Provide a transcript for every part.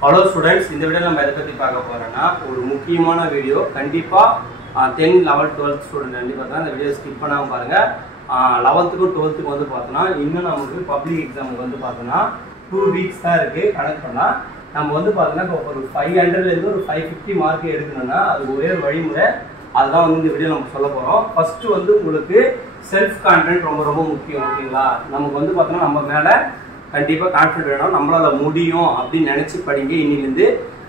Hello students, இந்த வீடியோல நம்ம எதை பத்தி பார்க்க போறோம்னா ஒரு முக்கியமான வீடியோ. கண்டிப்பா 10 11 12 ஸ்டூடண்ட் கண்டிப்பா தான் இந்த வீடியோ ஸ்கிப் பண்ணாம பாருங்க. 11th க்கு 12th க்கு வந்து பார்த்தோம்னா இன்னும் நமக்கு பப்ளிக் எக்ஸாமுக்கு வந்து பார்த்தோம்னா 2 வீக்ஸ் தான் இருக்கு. கணக்கு பண்ணா நம்ம வந்து பார்த்தோம்னா ஒரு 500 ல இருந்து ஒரு 550 மார்க் எடுக்கணும்னா அது ஒரே வழிமுறை. அதுதான் வந்து இந்த வீடியோ நம்ம சொல்ல போறோம். ஃபர்ஸ்ட் வந்து உங்களுக்கு செல்ஃப் கான்ஃபிடன்ஸ் ரொம்ப ரொம்ப முக்கியம். ஓகேங்களா? நமக்கு வந்து பார்த்தோம்னா நம்ம மேல கண்டிப்பா கான்ஃபிடன்ட் வேணும். நம்மளால முடியும் அப்படின்னு நினைச்சு படிங்க. இன்னிலிருந்து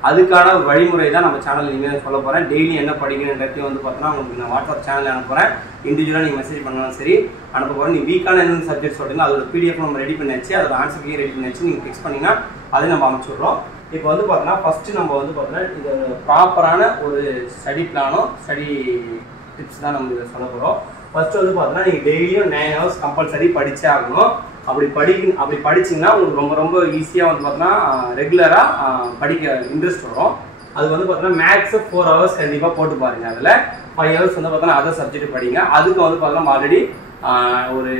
அதுக்கான வழிமுறை தான் நம்ம சேனல் இனிமேல் சொல்ல போறேன். டெய்லி என்ன படிக்கணுன்றதையும் வந்து பார்த்தோன்னா உங்களுக்கு நான் வாட்ஸ்அப் சேனல் அனுப்புறேன். இண்டிவிஜுவலாக நீங்கள் மெசேஜ் பண்ணாலும் சரி அனுப்ப போகிறேன். நீ வீக்கான என்னென்ன சப்ஜெக்ட் சொல்றீங்க அதோட பிடிஎஃப் நம்ம ரெடி பண்ணியாச்சு, அதோட ஆன்சர் கீ ரெடி பண்ணியாச்சு. நீங்கள் ஃபிக்ஸ் பண்ணிங்கன்னா அதை நம்ம அமைச்சுடுறோம். இப்போ வந்து பார்த்தோன்னா ஃபர்ஸ்ட் நம்ம வந்து பார்த்தோன்னா இது ப்ராப்பரான ஒரு ஸ்டடி பிளானும் ஸ்டடி டிப்ஸ் தான் நம்ம இதை சொல்ல போகிறோம். ஃபர்ஸ்ட் வந்து பார்த்தோன்னா நீங்கள் டெய்லியும் 9 hours கம்பல்சரி படிச்சே ஆகணும். அப்படி படிச்சிங்கன்னா உங்களுக்கு ரொம்ப ரொம்ப ஈஸியாக வந்து பார்த்தோன்னா ரெகுலராக படிக்க இன்ட்ரெஸ்ட் வரும். அது வந்து பார்த்தோன்னா மேக்ஸ் 4 hours கண்டிப்பாக போட்டு பாருங்க. அதில் 5 hours வந்து பார்த்தோன்னா அதர் சப்ஜெக்ட் படிங்க. அதுக்கு வந்து பார்த்தோன்னா ஆல்ரெடி ஒரு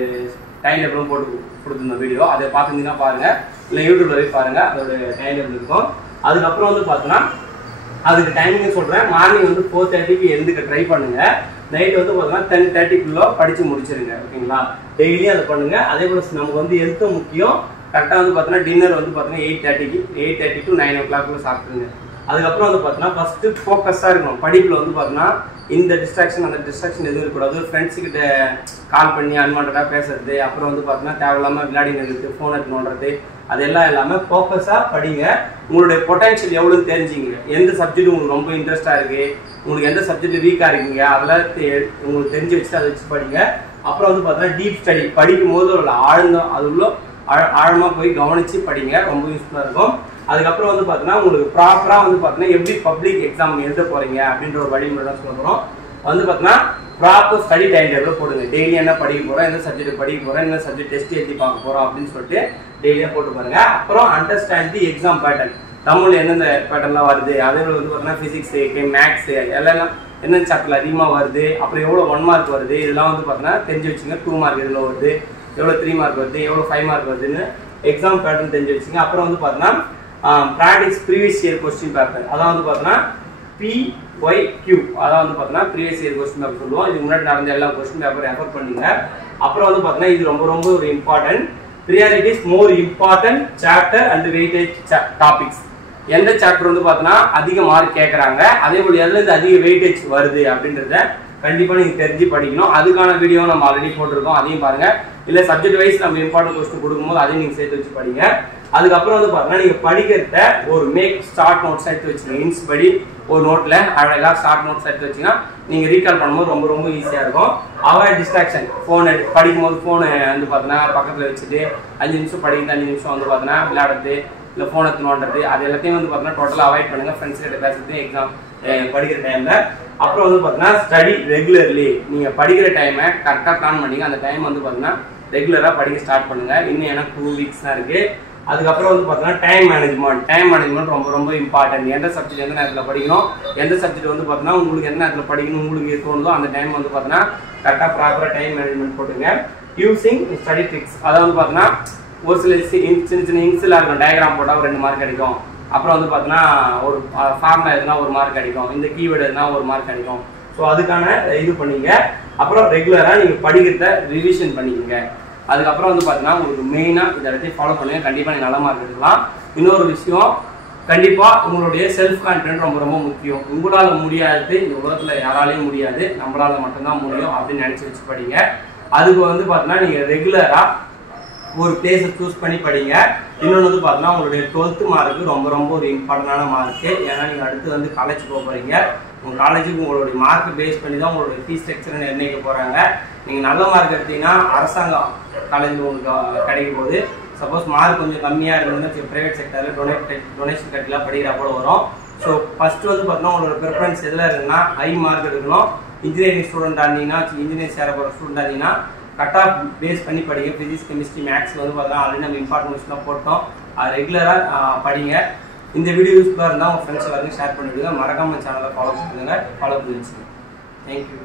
டைம் டேபிளும் போட்டு கொடுத்துருந்த வீடியோ அதை பார்த்துருந்தீங்கன்னா பாருங்க, இல்லை யூடியூப்ல போய் பாருங்க, அதோட டைம் டேபிள் இருக்கும். அதுக்கப்புறம் வந்து பார்த்தோன்னா அதுக்கு டைமிங் சொல்கிறேன். மார்னிங் வந்து 4:30க்கு எழுந்துக்க ட்ரை பண்ணுங்க. நைட் வந்து பார்த்தோன்னா 10:30க்குள்ள படிச்சு முடிச்சிருங்க. ஓகேங்களா? டெய்லியும் அதை பண்ணுங்க. அதே போல நமக்கு வந்து ஹெல்த் முக்கியம். கரெக்டாக வந்து பார்த்தோன்னா டின்னர் வந்து பார்த்தோன்னா 8:30 to 9 o'clock சாப்பிடுங்க. அதுக்கப்புறம் வந்து பார்த்தோன்னா ஃபர்ஸ்ட் ஃபோக்கஸாக இருக்கணும். படிப்பில் வந்து பார்த்தோன்னா இந்த டிஸ்ட்ராக்ஷன் அந்த டிஸ்ட்ராக்ஷன் எதுவும் இருக்கக்கூடாது. ஃப்ரெண்ட்ஸுக்கிட்ட கால் பண்ணி அன்வான்டாக பேசுறது, அப்புறம் வந்து பார்த்தோன்னா தேவையில்லாமல் விளையாடி நிறுத்து, ஃபோன் எடுத்து நோண்டுறது, அதெல்லாம் இல்லாமல் ஃபோக்கஸாக படிங்க. உங்களுடைய பொட்டன்ஷியல் எவ்வளோன்னு தெரிஞ்சுங்க. எந்த சப்ஜெக்ட் உங்களுக்கு ரொம்ப இன்ட்ரெஸ்டாக இருக்குது, உங்களுக்கு எந்த சப்ஜெக்ட் வீக்காக இருக்கீங்க அதெல்லாம் உங்களுக்கு தெரிஞ்சு வச்சுட்டு அதை வச்சு படிங்க. அப்புறம் வந்து பார்த்தோன்னா டீப் ஸ்டடி படிக்கும் போது உள்ள ஆழமாக போய் கவனித்து படிங்க. ரொம்ப யூஸ்ஃபுல்லாக இருக்கும். அதுக்கப்புறம் வந்து பார்த்தோன்னா உங்களுக்கு ப்ராப்பராக வந்து பார்த்தோன்னா எப்படி பப்ளிக் எக்ஸாம் எழுத போகிறீங்க அப்படின்ற ஒரு வழிமுறை தான் சொல்ல போகிறோம். வந்து பார்த்தோன்னா ப்ராப்பர் ஸ்டடி டைம் டேபிள் போடுங்க. டெய்லி என்ன படிக்க போகிறோம், எந்த சப்ஜெக்ட் படிக்க போகிறோம், என்ன சப்ஜெக்ட் டெஸ்ட் எழுதி பார்க்க போகிறோம் அப்படின்னு சொல்லிட்டு டெய்லியாக போட்டு பாருங்க. அப்புறம் understand the exam pattern. Tamil எந்தெந்த பேட்டர்ன்லாம் வருது, அதே வந்து பார்த்தோன்னா ஃபிசிக்ஸு, மேக்ஸு எல்லாம் என்னென்ன சாப்டர் அதிகமாக வருது, அப்புறம் எவ்வளோ 1 mark வருது, இதெல்லாம் வந்து பார்த்தோன்னா தெரிஞ்சு வச்சுங்க. 2 mark எவ்வளோ வருது, எவ்வளோ 3 mark வருது, எவ்வளோ 5 mark வருதுன்னு எக்ஸாம் பேட்டர்ன் தெரிஞ்சு வச்சுங்க. அப்புறம் வந்து பார்த்தோன்னா practice previous year question paper, அதான் வந்து பார்த்தோன்னா PYQ, அதான் வந்து பார்த்தோன்னா ப்ரீவியஸ் இயர் கொஸ்டின் பேப்பர் சொல்லுவோம். இதுக்கு முன்னாடி நடந்த எல்லா கொஸ்டின் பேப்பர் ரெஃபர் பண்ணுங்க. அப்புறம் வந்து பார்த்தோன்னா இது ரொம்ப ரொம்ப ஒரு important priorities more important chapter and weightage topics. எந்த சாப்டர் வந்து பார்த்தோன்னா அதிக மார்க் கேட்குறாங்க, அதே போல் எதுலேருந்து அதிக வெயிட்டேஜ் வருது அப்படின்றத கண்டிப்பாக நீங்கள் தெரிஞ்சு படிக்கணும். அதுக்கான வீடியோ நம்ம ஆல்ரெடி போட்டிருக்கோம், அதையும் பாருங்கள். இல்லை சப்ஜெக்ட் வைஸ் நம்ம இம்பார்ட்டன்ட் கொஸ்டின் கொடுக்கும்போது அதையும் நீங்கள் சேர்த்து வச்சு படிங்க. அதுக்கப்புறம் வந்து பார்த்தோன்னா நீங்கள் படிக்கிறத ஒரு ஸ்டார்ட் நோட்ஸ் எடுத்து வச்சுக்கோங்க. இன்ஸ் படி ஒரு நோட்டில் அழகாக ஸ்டார்ட் நோட்ஸ் எடுத்து வச்சிங்கன்னா நீங்கள் ரீகால் பண்ணும்போது ரொம்ப ரொம்ப ஈஸியாக இருக்கும். Avoid distraction. ஃபோன் படிக்கும்போது ஃபோனை வந்து பார்த்தோன்னா பக்கத்தில் வச்சுட்டு 5 நிமிஷம் படிக்கிறது, 5 நிமிஷம் வந்து பார்த்தோன்னா விளையாடுறது, இல்லை ஃபோனை நோண்டுறது, அது எல்லாத்தையும் வந்து பார்த்தோன்னா டோட்டலாக அவாய்ட் பண்ணுங்கள். ஃப்ரெண்ட்ஸ் கிட்ட பேசுறது எக்ஸாம் படிக்கிற டைமில். அப்புறம் வந்து பார்த்தோன்னா ஸ்டடி ரெகுலர்லி. நீங்கள் படிக்கிற டைமை கரெக்டாக பிளான் பண்ணிங்க. அந்த டைம் வந்து பார்த்தோன்னா ரெகுலராக படிக்க ஸ்டார்ட் பண்ணுங்கள். இன்னும் எனக்கு 2 weeks தான் இருக்குது. அதுக்கப்புறம் வந்து பார்த்தோன்னா டைம் மேனேஜ்மெண்ட் ரொம்ப ரொம்ப இம்பார்ட்டன்ட். எந்த சப்ஜெக்ட் எந்த நேரத்தில் படிக்கணும், எந்த சப்ஜெக்ட் வந்து பார்த்தோன்னா உங்களுக்கு எந்த நேரத்தில் படிக்கணும் உங்களுக்கு தோணுதோ அந்த டைம் வந்து பார்த்தோன்னா கரெக்டாக ப்ராப்பராக டைம் மேனேஜ்மெண்ட் போட்டுங்க. யூசிங் ஸ்டடி ட்ரிக்ஸ், அதாவது வந்து பார்த்தோன்னா ஒரு சில சின்ன சின்ன இன்ஸ்லாம் இருக்கும். டயக்ராம் போட்டால் ஒரு 2 mark கிடைக்கும். அப்புறம் வந்து பார்த்தோன்னா ஒரு ஃபார்முலா எதுனா 1 mark கிடைக்கும். இந்த கீவேர்டு எதுனா 1 mark கிடைக்கும். ஸோ அதுக்கான இது பண்ணிங்க. அப்புறம் ரெகுலராக நீங்கள் படிக்கிறத ரிவிஷன் பண்ணிக்கோங்க. அதுக்கப்புறம் வந்து பார்த்தீங்கன்னா உங்களுக்கு மெயினாக இதை எல்லாத்தையும் ஃபாலோ பண்ணுங்க. கண்டிப்பாக நீங்கள் நல்ல மார்க் எடுக்கலாம். இன்னொரு விஷயம், கண்டிப்பாக உங்களுடைய செல்ஃப் கான்ஃபிடன்ஸ் ரொம்ப ரொம்ப முக்கியம். உங்களால் முடியாது, இந்த உலகத்தில் யாராலையும் முடியாது, நம்மளால் மட்டும்தான் முடியும் அப்படின்னு நினச்சி வச்சு படிங்க. அதுக்கு வந்து பார்த்தீங்கன்னா நீங்கள் ரெகுலராக ஒரு பிளேஸை சூஸ் பண்ணி படிங்க. இன்னொன்று வந்து பார்த்தீங்கன்னா உங்களுடைய 12th மார்க்கு ரொம்ப ரொம்ப ஒரு இம்பார்ட்டண்டான மார்க்கு. ஏன்னா நீங்கள் அடுத்து வந்து காலேஜ் போக போகிறீங்க. உங்கள் காலேஜுக்கு உங்களுடைய மார்க் பேஸ் பண்ணி தான் உங்களுடைய ஃபீஸ் ஸ்ட்ரக்சரை நிர்ணயிக்க போகிறாங்க. நீங்கள் நல்ல மார்க் எடுத்தீங்கன்னா அரசாங்கம் காலேஜில் உங்களுக்கு கிடைக்கும் போது, சப்போஸ் மார்க் கொஞ்சம் கம்மியாக இருந்ததுன்னா ப்ரைவேட் செக்டரில் டொனேஷன் கட்டிலாம் படிக்கிறா கூட வரும். ஸோ ஃபஸ்ட்டு வந்து பார்த்தீங்கன்னா உங்களோட ப்ரிஃபரன்ஸ் எதில் இருக்குன்னா ஹை மார்க் எடுக்கணும். இன்ஜினியரிங் ஸ்டூடெண்ட்டாக இருந்தீங்கன்னா, இன்ஜினியரிங் சேர போகிற ஸ்டூடெண்டாக இருந்தீங்கன்னா கட் ஆஃப் பேஸ் பண்ணி படிங்க. ஃபிசிக்ஸ் கெமிஸ்ட்ரி மேக்ஸ் வந்து பார்த்தீங்கன்னா ஆல்ரெடி நம்ம இம்பார்ட்டன்ஸ்லாம் போட்டோம். அது ரெகுலராக படிங்க. இந்த வீடியோ யூஸ்ஃபுல்லாக இருந்தால் உங்கள் ஃப்ரெண்ட்ஸ் எல்லாருக்கும் ஷேர் பண்ணிவிடுங்க. மறக்காம சேனலை ஃபாலோ பண்ணுங்க. ஃபாலோ பண்ணி வச்சுங்க. தேங்க்யூ.